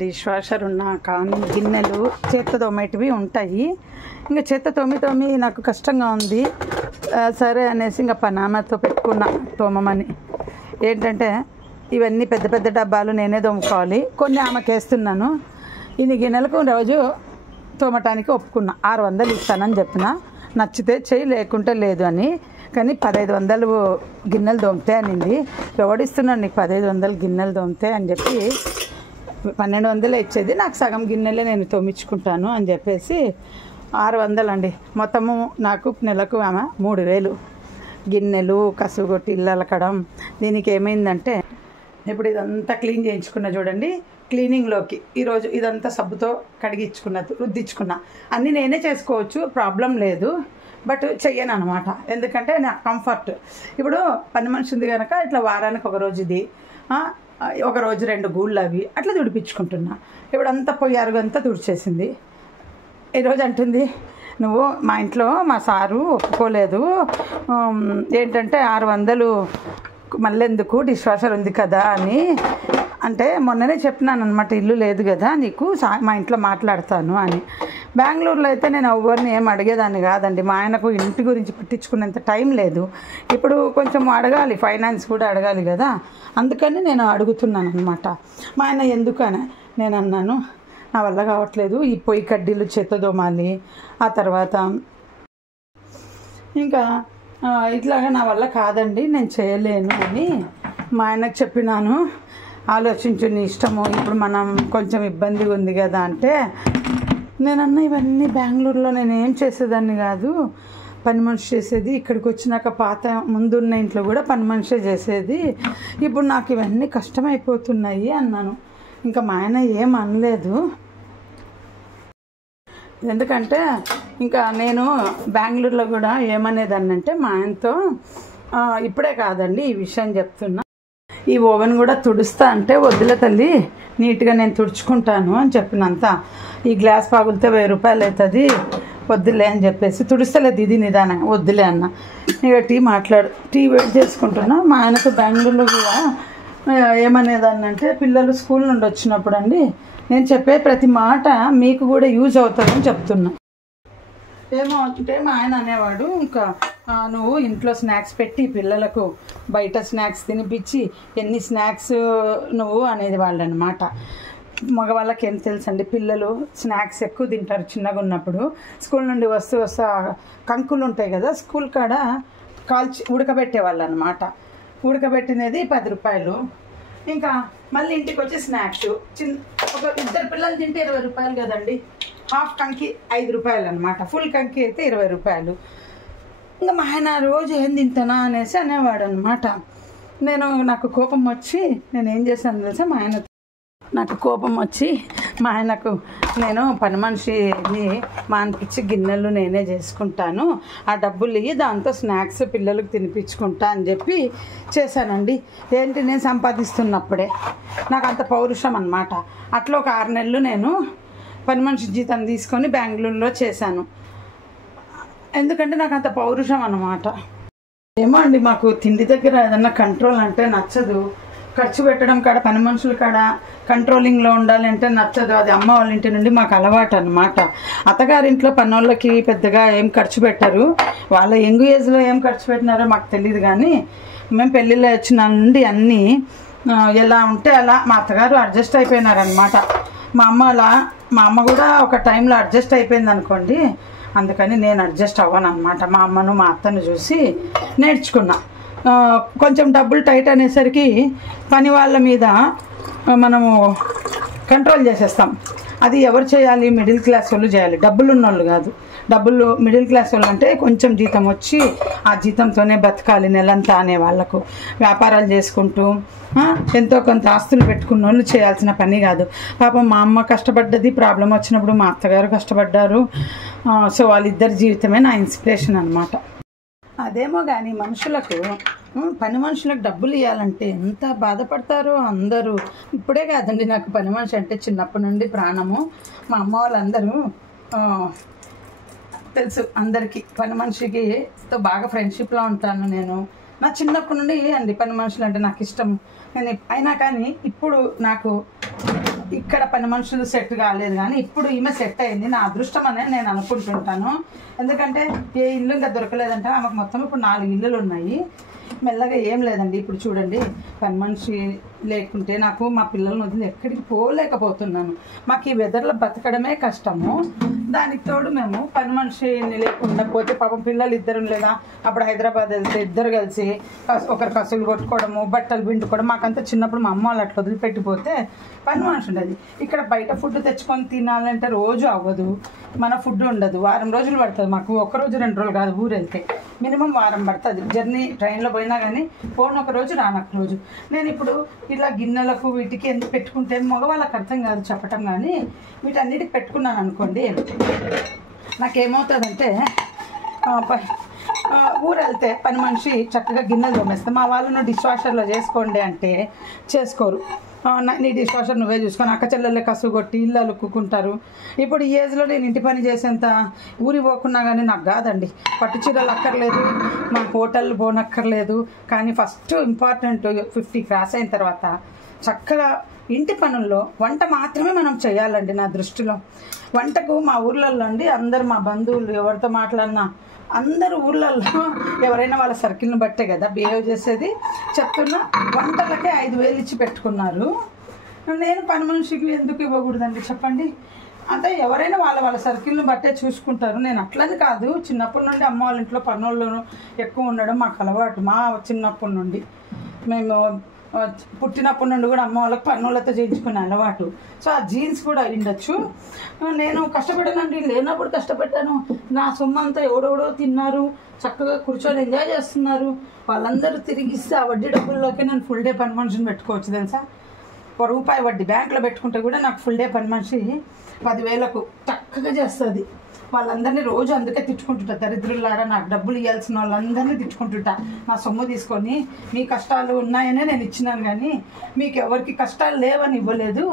Dish washer ఉన్నాక గిన్నెలు చేత్తో తోమేటివి ఉంటాయి. ఇంకా చేత్తో తోమి నాకు కష్టంగా ఉంది. సరే అనేసి ఇంకా పనామతో పెట్టుకున్నా తోమమని. ఏంటంటే ఇవన్నీ పెద్ద పెద్ద డబ్బాలు నేనే తోముకోవాలి. కొన్ని ఆమెకి వేస్తున్నాను. ఇన్ని గిన్నెలకు రోజు తోమటానికి ఒప్పుకున్నా. 600 ఇస్తానని చెప్పిన. నచ్చితే చెయ్యి, లేకుంటే లేదు అని. కానీ 1500 గిన్నెలు తోమితే అనింది. ఎవడిస్తున్నాడు నీకు 1500 గిన్నెలు తోమితే అని చెప్పి 1200 ఇచ్చేది. నాకు సగం గిన్నెలే నేను తోమించుకుంటాను అని చెప్పేసి 600 అండి. మొత్తము నాకు నెలకు ఆమె 3000 గిన్నెలు, కసువు కొట్టి ఇల్లు అలకడం. దీనికి ఏమైందంటే ఇప్పుడు ఇదంతా క్లీన్ చేయించుకున్నా చూడండి. క్లీనింగ్లోకి ఈరోజు ఇదంతా సబ్బుతో కడిగించుకున్నా, రుద్దించుకున్నా. అన్నీ నేనే చేసుకోవచ్చు, ప్రాబ్లం లేదు. బట్ చెయ్యను అనమాట. ఎందుకంటే నాకు కంఫర్ట్. ఇప్పుడు పని మనిషి ఉంది కనుక ఇట్లా వారానికి ఒక రోజు ఇది, ఒక రోజు 2 గూళ్ళు అవి అట్లా తుడిపించుకుంటున్నా. ఇప్పుడు అంతా పొయ్యి అరుగంతా తుడిచేసింది. ఈరోజు అంటుంది, నువ్వు మా ఇంట్లో మా సారు ఒప్పుకోలేదు, ఏంటంటే 600 మళ్ళీ ఎందుకు, డిష్ వాషర్ ఉంది కదా అని. అంటే మొన్ననే చెప్పినాను అనమాట, ఇల్లు లేదు కదా నీకు, మా ఇంట్లో మాట్లాడతాను అని. బెంగళూరులో అయితే నేను ఎవరిని ఏం అడిగేదాన్ని కాదండి. మా ఆయనకు ఇంటి గురించి పట్టించుకునేంత టైం లేదు. ఇప్పుడు కొంచెం అడగాలి, ఫైనాన్స్ కూడా అడగాలి కదా, అందుకని నేను అడుగుతున్నాను అనమాట. మా ఆయన ఎందుకని నేను అన్నాను, నా వల్ల కావట్లేదు, ఈ పొయ్యి కడ్డీలు చేత్తో దోమాలి, ఆ తర్వాత ఇంకా ఇట్లాగా నా వల్ల కాదండి, నేను చేయలేను అని మా ఆయనకు చెప్పినాను. ఆలోచించు, నీ ఇష్టము, ఇప్పుడు మనం కొంచెం ఇబ్బందిగా ఉంది కదా అంటే, నేనన్నా ఇవన్నీ బెంగళూరులో నేను ఏం చేసేదాన్ని కాదు, పని మనిషి చేసేది. ఇక్కడికి వచ్చినాక పాత ముందున్న ఇంట్లో కూడా పని మనిషే చేసేది. ఇప్పుడు నాకు ఇవన్నీ కష్టమైపోతున్నాయి అన్నాను. ఇంకా మా ఆయన ఏం అనలేదు. ఎందుకంటే ఇంకా నేను బెంగళూరులో కూడా ఏమనేదాన్ని అంటే, మా ఆయనతో ఇప్పుడే కాదండి ఈ విషయం చెప్తున్నా, ఈ ఓవెన్ కూడా తుడుస్తా అంటే, వద్దులే తల్లి, నీట్గా నేను తుడుచుకుంటాను అని చెప్పినంత. ఈ గ్లాస్ పగిలితే 1000 రూపాయలు అవుతుంది, వద్దులే అని చెప్పేసి తుడుస్తలేదు. ఇది నిదానంగా వద్దులే అన్న. ఇక టీ వెయిట్ చేసుకుంటున్నా. మా ఆయనకు బెంగళూరులో కూడా ఏమనేదాన్ని అంటే, పిల్లలు స్కూల్ నుండి వచ్చినప్పుడు అండి, నేను చెప్పే ప్రతి మాట మీకు కూడా యూజ్ అవుతుందని చెప్తున్నా. ఏమో అంటే మా ఆయన అనేవాడు, ఇంకా నువ్వు ఇంట్లో స్నాక్స్ పెట్టి పిల్లలకు బయట స్నాక్స్ తినిపించి ఎన్ని స్నాక్స్ నువ్వు అనేది వాళ్ళు అనమాట. మగవాళ్ళకి ఏం తెలుసండి, పిల్లలు స్నాక్స్ ఎక్కువ తింటారు చిన్నగా ఉన్నప్పుడు. స్కూల్ నుండి వస్తూ కంకులు ఉంటాయి కదా, స్కూల్ కాడ కాల్చి ఉడకబెట్టేవాళ్ళు అనమాట. ఉడకబెట్టినది 10 రూపాయలు. ఇంకా మళ్ళీ ఇంటికి వచ్చి స్నాక్స్ ఒక 2 పిల్లలు తింటే 20 రూపాయలు కదండి. హాఫ్ కంకి 5 రూపాయలు అనమాట, ఫుల్ కంకి అయితే 20 రూపాయలు. ఇంకా మా ఆయన రోజు ఏం తింటానా అనేసి అనేవాడు అనమాట. నాకు కోపం వచ్చి నేను ఏం చేశాను తెలుసా, నాకు కోపం వచ్చి మా ఆయనకు నేను పని మనిషిని మానిపించి గిన్నెలు నేనే చేసుకుంటాను, ఆ డబ్బులు ఇవి దాంతో స్నాక్స్ పిల్లలకు తినిపించుకుంటా అని చెప్పి చేశానండి. ఏంటి, నేను సంపాదిస్తున్నప్పుడే నాకు అంత పౌరుషం అనమాట. అట్లా ఒక 6 నెలలు నేను పని మనిషి జీతం తీసుకొని బెంగళూరులో చేశాను. ఎందుకంటే నాకు అంత పౌరుషం అన్నమాట. ఏమో అండి, మాకు తిండి దగ్గర ఏదన్నా కంట్రోల్ అంటే నచ్చదు. ఖర్చు పెట్టడం కాడ, పని మనుషుల కాడ కంట్రోలింగ్లో ఉండాలి అంటే నచ్చదు. అది అమ్మ వాళ్ళ ఇంటి నుండి మాకు అలవాటు అనమాట. అత్తగారింట్లో పనోళ్ళకి పెద్దగా ఏం ఖర్చు పెట్టరు. వాళ్ళ యంగ్ ఏజ్లో ఏం ఖర్చు పెట్టినారో మాకు తెలియదు. కానీ మేము పెళ్ళిళ్ళు వచ్చిన నుండి అన్నీ ఎలా ఉంటే అలా మా అత్తగారు అడ్జస్ట్ అయిపోయినారనమాట. మా అమ్మ కూడా ఒక టైంలో అడ్జస్ట్ అయిపోయింది అనుకోండి. అందుకని నేను అడ్జస్ట్ అవ్వను అనమాట. మా అమ్మను మా అత్తను చూసి నేర్చుకున్నా. కొంచెం డబ్బులు టైట్ అనేసరికి పని వాళ్ళ మీద మనము కంట్రోల్ చేసేస్తాం. అది ఎవరు చేయాలి? మిడిల్ క్లాస్ వాళ్ళు చేయాలి, డబ్బులు ఉన్నోళ్ళు కాదు. మిడిల్ క్లాస్ వాళ్ళు అంటే కొంచెం జీతం వచ్చి ఆ జీతంతోనే బతకాలి నెలంతా అనే వాళ్ళకు, వ్యాపారాలు చేసుకుంటూ ఎంతో కొంత ఆస్తులు పెట్టుకున్న వాళ్ళు చేయాల్సిన పని కాదు. పాపం మా అమ్మ కష్టపడ్డది, ప్రాబ్లం వచ్చినప్పుడు మా అత్తగారు కష్టపడ్డారు. సో వాళ్ళిద్దరి జీవితమే నా ఇన్స్పిరేషన్ అనమాట. అదేమో కానీ పని మనుషులకు డబ్బులు ఇవ్వాలంటే ఎంత బాధపడతారో అందరూ. ఇప్పుడే కాదండి, నాకు పని మనిషి అంటే చిన్నప్పటి నుండి ప్రాణము. మా అమ్మ వాళ్ళందరూ తెలుసు అందరికీ. పని మనిషికి బాగా ఫ్రెండ్షిప్లో ఉంటాను నేను. నా చిన్నప్పటి నుండి అండి పని మనుషులు అంటే నాకు ఇష్టం. అయినా కానీ ఇప్పుడు నాకు ఇక్కడ పని మనుషులు సెట్ కాలేదు, కానీ ఇప్పుడు ఈమె సెట్ అయింది. నా అదృష్టం అనేది నేను అనుకుంటుంటాను. ఎందుకంటే ఏ ఇల్లు ఇంకా దొరకలేదంటే ఆమెకు మొత్తం ఇప్పుడు 4 ఇల్లులు ఉన్నాయి. మెల్లగా ఏం లేదండి. ఇప్పుడు చూడండి, పని మనిషి లేకుంటే నాకు మా పిల్లలను వదిలి ఎక్కడికి పోలేకపోతున్నాను. మాకు ఈ వెదర్లో బతకడమే కష్టము. దానికి తోడు మేము పని మనిషిని లేకుండా పోతే పాపం పిల్లలు ఇద్దరు లేదా అప్పుడు హైదరాబాద్ వెళ్తే ఇద్దరు కలిసి ఒకరు కసులు కొట్టుకోవడము, బట్టలు పిండుకోవడం. మాకంతా చిన్నప్పుడు మా అమ్మ వాళ్ళు అట్లా వదిలిపెట్టిపోతే పని మనిషి ఉండదు. ఇక్కడ బయట ఫుడ్ తెచ్చుకొని తినాలంటే రోజు అవ్వదు, మన ఫుడ్ ఉండదు. వారం రోజులు పడుతుంది మాకు. 1 రోజు 2 రోజులు కాదు, ఊరు వెళ్తే మినిమం వారం పడుతుంది జర్నీ. ట్రైన్లో పోయినా కానీ పోను 1 రోజు రాను 1 రోజు. నేను ఇప్పుడు ఇలా గిన్నెలకు వీటికి ఎందుకు పెట్టుకుంటే మగవాళ్ళకి అర్థం కాదు చెప్పటం, కానీ వీటన్నిటికి పెట్టుకున్నాను అనుకోండి, నాకేమవుతుందంటే ఊరు వెళ్తే పని మనిషి చక్కగా గిన్నెలు తోమేస్తే మా వాళ్ళను డిష్ వాషర్లో చేసుకోండి అంటే చేసుకోరు. నీ డిష్ వాషర్ నువ్వే చూసుకొని అక్క చెల్లెళ్ళే కసు కొట్టి ఇల్లు అలుక్కుంటారు. ఇప్పుడు ఈ ఏజ్లో నేను ఇంటి పని చేసేంత ఊరి పోకున్నా కానీ నాకు కాదండి. పట్టు చీరలు అక్కర్లేదు, మా హోటల్ పోనక్కర్లేదు. కానీ ఫస్ట్ ఇంపార్టెంట్ 50 క్రాస్ అయిన తర్వాత చక్కగా ఇంటి పనుల్లో వంట మాత్రమే మనం చేయాలండి. నా దృష్టిలో వంటకు మా ఊర్లలో అండి అందరు మా బంధువులు ఎవరితో మాట్లాడినా అందరు ఊర్లలో ఎవరైనా వాళ్ళ సర్కిల్ని బట్టే కదా బిహేవ్ చేసేది. చెప్తున్నా వంటలకే 5,000 ఇచ్చి పెట్టుకున్నారు. నేను పని మనిషికి ఎందుకు ఇవ్వకూడదండి చెప్పండి? అంటే ఎవరైనా వాళ్ళ సర్కిల్ని బట్టే చూసుకుంటారు. నేను అట్లని కాదు, చిన్నప్పటి నుండి అమ్మ వాళ్ళ ఇంట్లో పనులను ఎక్కువ ఉండడం మాకు అలవాటు. మా చిన్నప్పటి నుండి మేము పుట్టినప్పటి నుండి కూడా అమ్మ వాళ్ళకి పన్నులతో చేయించుకునే అలవాటు. సో ఆ జీన్స్ కూడా ఉండొచ్చు. నేను కష్టపడానండి, లేనప్పుడు కష్టపెట్టాను. నా సొమ్మంతా ఎవడెవడో తిన్నారు, చక్కగా కూర్చొని ఎంజాయ్ చేస్తున్నారు. వాళ్ళందరూ తిరిగిస్తే ఆ వడ్డీ డబ్బుల్లోకి నేను ఫుల్ డే పని మనిషిని పెట్టుకోవచ్చు తెలుసా. ₹1 వడ్డీ బ్యాంకులో పెట్టుకుంటే కూడా నాకు ఫుల్ డే పని మనిషి 10,000కు చక్కగా చేస్తుంది. వాళ్ళందరినీ రోజు అందుకే తిట్టుకుంటుంటా, దరిద్రులారా నాకు డబ్బులు ఇవ్వాల్సిన వాళ్ళందరినీ తిట్టుకుంటుంటా. నా సొమ్ము తీసుకొని మీ కష్టాలు ఉన్నాయనే నేను ఇచ్చినాను, కానీ మీకు ఎవరికి కష్టాలు లేవని ఇవ్వలేదు.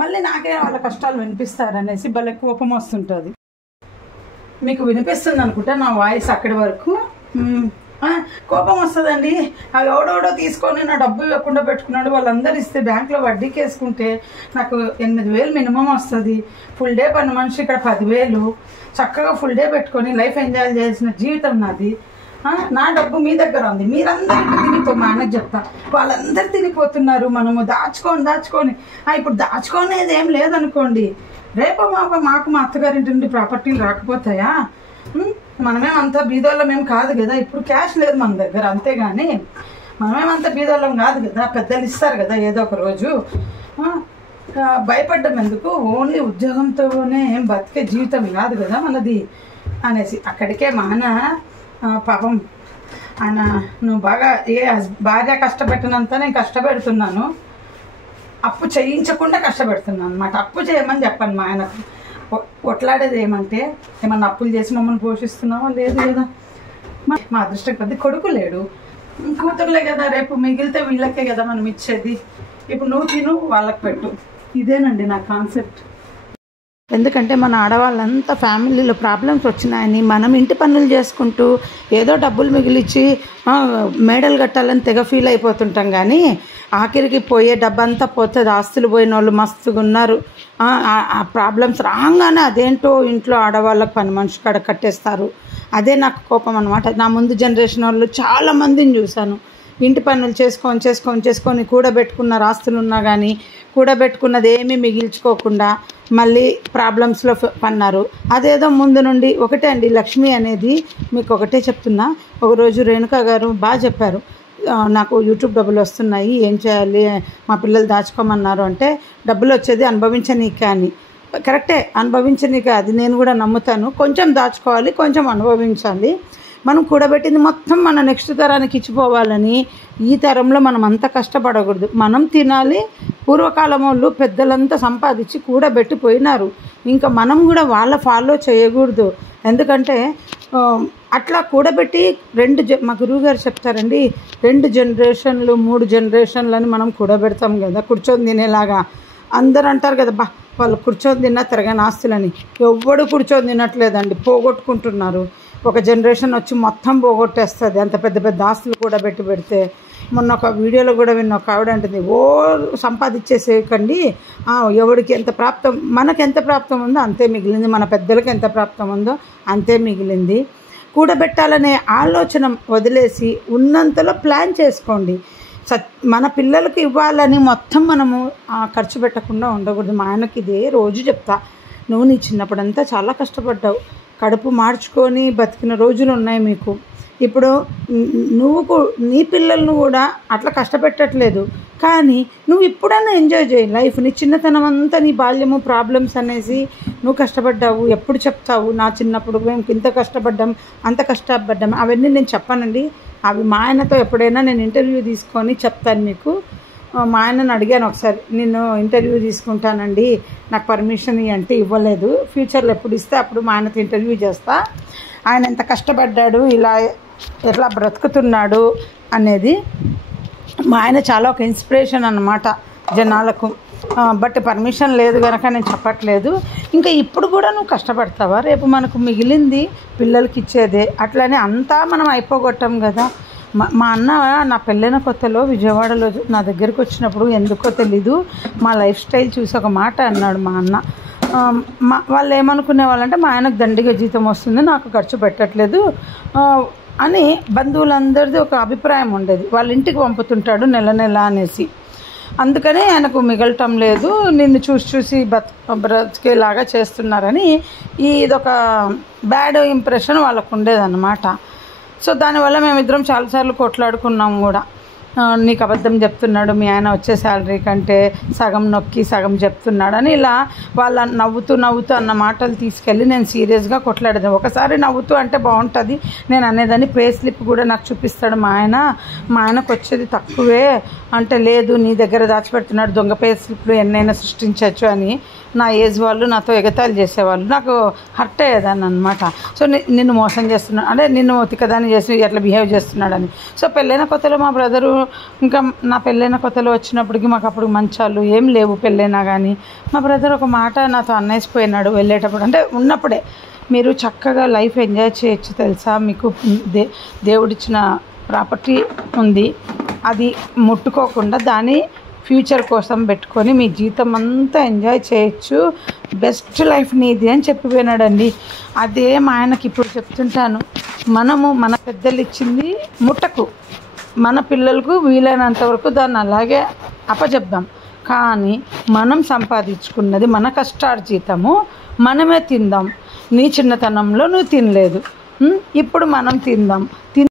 మళ్ళీ నాకే వాళ్ళ కష్టాలు వినిపిస్తారనేసి భలే కోపం వస్తుంటుంది. మీకు వినిపిస్తుంది అనుకుంటా నా వాయిస్ అక్కడి వరకు. కోపం వస్తుందండి. అది ఎవడెవడో తీసుకొని నా డబ్బు ఇవ్వకుండా పెట్టుకున్నాడు. వాళ్ళందరూ ఇస్తే బ్యాంకులో వడ్డీకి వేసుకుంటే నాకు 8,000 మినిమం వస్తుంది. ఫుల్ డే పని మనిషి ఇక్కడ 10,000. చక్కగా ఫుల్ డే పెట్టుకొని లైఫ్ ఎంజాయ్ చేసిన జీవితం నాది. నా డబ్బు మీ దగ్గర ఉంది, మీరందరికీ తినిపో. మా అన్నకి చెప్తా, వాళ్ళందరూ తినిపోతున్నారు. మనము దాచుకొని ఇప్పుడు దాచుకునేది ఏం లేదనుకోండి, రేపు మాకు మా అత్తగారింటి నుండి ప్రాపర్టీలు రాకపోతాయా? మనమేమంతా బీదోళ్ళం ఏం కాదు కదా. ఇప్పుడు క్యాష్ లేదు మన దగ్గర, అంతేగాని మనమేమంతా బీదోళ్ళం కాదు కదా. పెద్దలు ఇస్తారు కదా ఏదో ఒక రోజు. భయపడ్డం ఎందుకు? ఓన్లీ ఉద్యోగంతోనే ఏం బతికే జీవితం కాదు కదా మనది అనేసి అక్కడికే మా అన్న పాపం ఆయన, నువ్వు బాగా భార్య కష్టపెట్టినంత నేను కష్టపెడుతున్నాను, అప్పు చేయించకుండా కష్టపెడుతున్నాను అన్నమాట. అప్పు చేయమని చెప్పండి మా ఆయనకు. కొట్లాడేది ఏమంటే, ఏమన్నా అప్పులు చేసి మమ్మల్ని పోషిస్తున్నావా? లేదు కదా. మా అదృష్టం కొద్ది కొడుకు లేడు, కూతురులే కదా. రేపు మిగిలితే వీళ్ళకే కదా మనం ఇచ్చేది. ఇప్పుడు నువ్వు తిను, వాళ్ళకి పెట్టు. ఇదేనండి నా కాన్సెప్ట్. ఎందుకంటే మన ఆడవాళ్ళంతా ఫ్యామిలీలో ప్రాబ్లమ్స్ వచ్చినాయని మనం ఇంటి పనులు చేసుకుంటూ ఏదో డబ్బులు మిగిలిచ్చి మేడలు కట్టాలని తెగ ఫీల్ అయిపోతుంటాం, కానీ ఆఖరికి పోయే డబ్బంతా పోతుంది. ఆస్తులు పోయిన వాళ్ళు మస్తుగా ఉన్నారు. ఆ ప్రాబ్లమ్స్ రాగానే అదేంటో ఇంట్లో ఆడవాళ్ళకి పని మనిషి కాడ కట్టేస్తారు. అదే నాకు కోపం అనమాట. నా ముందు జనరేషన్ వాళ్ళు చాలామందిని చూశాను. ఇంటి పనులు చేసుకొని కూడబెట్టుకున్న ఆస్తులు ఉన్నా కానీ కూడబెట్టుకున్నది ఏమీ మిగిల్చుకోకుండా మళ్ళీ ప్రాబ్లమ్స్లో పన్నారు. అదేదో ముందు నుండి ఒకటే అండి. లక్ష్మి అనేది మీకు ఒకటే చెప్తున్నా. ఒకరోజు రేణుకా గారు బాగా చెప్పారు, నాకు యూట్యూబ్ డబ్బులు వస్తున్నాయి, ఏం చేయాలి, మా పిల్లలు దాచుకోమన్నారు అంటే, డబ్బులు వచ్చేది అనుభవించనీకే అని. కరెక్టే, అనుభవించనీకే, అది నేను కూడా నమ్ముతాను. కొంచెం దాచుకోవాలి, కొంచెం అనుభవించాలి. మనం కూడబెట్టింది మొత్తం మన నెక్స్ట్ తరానికి ఇచ్చిపోవాలని ఈ తరంలో మనం అంత కష్టపడకూడదు. మనం తినాలి. పూర్వకాలం వాళ్ళు పెద్దలంతా సంపాదించి కూడబెట్టి పోయినారు. ఇంకా మనం కూడా వాళ్ళ ఫాలో చేయకూడదు. ఎందుకంటే అట్లా కూడబెట్టి మా గురువుగారు చెప్తారండి, 2 జనరేషన్లు 3 జనరేషన్లు అని మనం కూడబెడతాం కదా కూర్చొని తినేలాగా. అందరు అంటారు కదా, వాళ్ళు కూర్చొని తిన్నా తిరగని ఆస్తులని. ఎవ్వడు కూర్చొని తినట్లేదండి, పోగొట్టుకుంటున్నారు. ఒక జనరేషన్ వచ్చి మొత్తం పోగొట్టేస్తుంది అంత పెద్ద పెద్ద ఆస్తులు కూడా పెడితే. మొన్న ఒక వీడియోలో కూడా విన్న ఒక ఆవిడ అంటుంది, ఓ సంపాదించేసేయకండి, ఎవరికి ఎంత ప్రాప్తం, మనకు ఎంత ప్రాప్తం ఉందో అంతే మిగిలింది, మన పెద్దలకు ఎంత ప్రాప్తం ఉందో అంతే మిగిలింది. కూడబెట్టాలనే ఆలోచన వదిలేసి ఉన్నంతలో ప్లాన్ చేసుకోండి. మన పిల్లలకు ఇవ్వాలని మొత్తం మనము ఖర్చు పెట్టకుండా ఉండకూడదు. మా ఆయనకి ఇదే రోజు చెప్తా, నువ్వు నీ చిన్నప్పుడంతా చాలా కష్టపడ్డావు, కడుపు మార్చుకొని బతికిన రోజులు ఉన్నాయి మీకు. ఇప్పుడు నువ్వు నీ పిల్లలను కూడా అట్లా కష్టపెట్టట్లేదు, కానీ నువ్వు ఇప్పుడన్నా ఎంజాయ్ చేయి లైఫ్. నీ చిన్నతనం అంతా నీ బాల్యము ప్రాబ్లమ్స్ అనేసి నువ్వు కష్టపడ్డావు, ఎప్పుడు చెప్తావు నా చిన్నప్పుడు మేము ఇంత కష్టపడ్డాం అంత కష్టపడ్డాం, అవన్నీ నేను చెప్పానండి. అవి మా ఆయనతో ఎప్పుడైనా నేను ఇంటర్వ్యూ తీసుకొని చెప్తాను మీకు. మా ఆయనను అడిగాను ఒకసారి, నేను ఇంటర్వ్యూ తీసుకుంటానండి, నాకు పర్మిషన్ అంటే ఇవ్వలేదు, ఫ్యూచర్లో ఎప్పుడు ఇస్తే అప్పుడు మా ఆయనతో ఇంటర్వ్యూ చేస్తా, ఆయన ఎంత కష్టపడ్డాడు, ఇలా ఎట్లా బ్రతుకుతున్నాడు అనేది. మా ఆయన చాలా ఒక ఇన్స్పిరేషన్ అన్నమాట జనాలకు. బట్ పర్మిషన్ లేదు కనుక నేను చెప్పట్లేదు. ఇంకా ఇప్పుడు కూడా నువ్వు కష్టపడతావా, రేపు మనకు మిగిలింది పిల్లలకి ఇచ్చేదే, అట్లనే అంతా మనం అయిపోగొట్టాం కదా. మా అన్న నా పెళ్ళైన కొత్తలో విజయవాడలో నా దగ్గరికి వచ్చినప్పుడు ఎందుకో తెలీదు మా లైఫ్ స్టైల్ చూసి ఒక మాట అన్నాడు మా అన్న. వాళ్ళు ఏమనుకునే వాళ్ళంటే మా ఆయనకు దండిగా జీతం వస్తుంది, నాకు ఖర్చు పెట్టట్లేదు అని బంధువులందరిది ఒక అభిప్రాయం ఉండేది. వాళ్ళ ఇంటికి పంపుతుంటాడు నెల నెల అనేసి, అందుకని ఆయనకు మిగలటం లేదు, నిన్ను చూసి చూసి బ్రతికేలాగా చేస్తున్నారని ఇదొక బ్యాడ్ ఇంప్రెషన్ వాళ్ళకు ఉండేదన్నమాట. సో దానివల్ల మేమిద్దరం చాలాసార్లు కొట్లాడుకున్నాం కూడా. నీకు అబద్ధం చెప్తున్నాడు, మీ ఆయన వచ్చే శాలరీ కంటే సగం నొక్కి సగం చెప్తున్నాడు అని ఇలా వాళ్ళ నవ్వుతూ అన్న మాటలు తీసుకెళ్ళి నేను సీరియస్గా కొట్లాడేది. ఒకసారి నవ్వుతూ అంటే బాగుంటుంది నేను అనేదాన్ని. పే స్లిప్ కూడా నాకు చూపిస్తాడు మా ఆయనకు వచ్చేది తక్కువే అంటే, లేదు నీ దగ్గర దాచిపెడుతున్నాడు, దొంగ పే స్లిప్లు ఎన్నైనా సృష్టించవచ్చు అని నా ఏజ్ వాళ్ళు నాతో ఎగతాళి చేసేవాళ్ళు. నాకు హర్ట్ అయ్యేదాన్ని అనమాట. సో నిన్ను మోసం చేస్తున్నాడు అంటే, నిన్ను తిక్కదాన్ని చేసి ఎట్లా బిహేవ్ చేస్తున్నాడని. సో పెళ్ళైన కొత్తలో మా బ్రదరు, ఇంకా నా పెళ్ళైన కొత్తలో వచ్చినప్పటికి మాకు అప్పుడు మంచాలు ఏం లేవు పెళ్ళైనా కానీ, మా బ్రదర్ ఒక మాట నాతో అన్నేసిపోయినాడు వెళ్ళేటప్పుడు. అంటే ఉన్నప్పుడే మీరు చక్కగా లైఫ్ ఎంజాయ్ చేయొచ్చు తెలుసా, మీకు దేవుడిచ్చిన ప్రాపర్టీ ఉంది, అది ముట్టుకోకుండా దాని ఫ్యూచర్ కోసం పెట్టుకొని మీ జీతం అంతా ఎంజాయ్ చేయొచ్చు, బెస్ట్ లైఫ్ నీది అని చెప్పిపోయినాడండి. అదే మా ఆయనకి ఇప్పుడు చెప్తుంటాను, మనము మన పెద్దలు ఇచ్చింది ముట్టకు, మన పిల్లలకు వీలైనంత వరకు దాన్ని అలాగే అప్పచెప్దాం, కానీ మనం సంపాదించుకున్నది మన కష్టార్జితము మనమే తిందాం. నీ చిన్నతనంలో నువ్వు తినలేదు, ఇప్పుడు మనం తిందాం.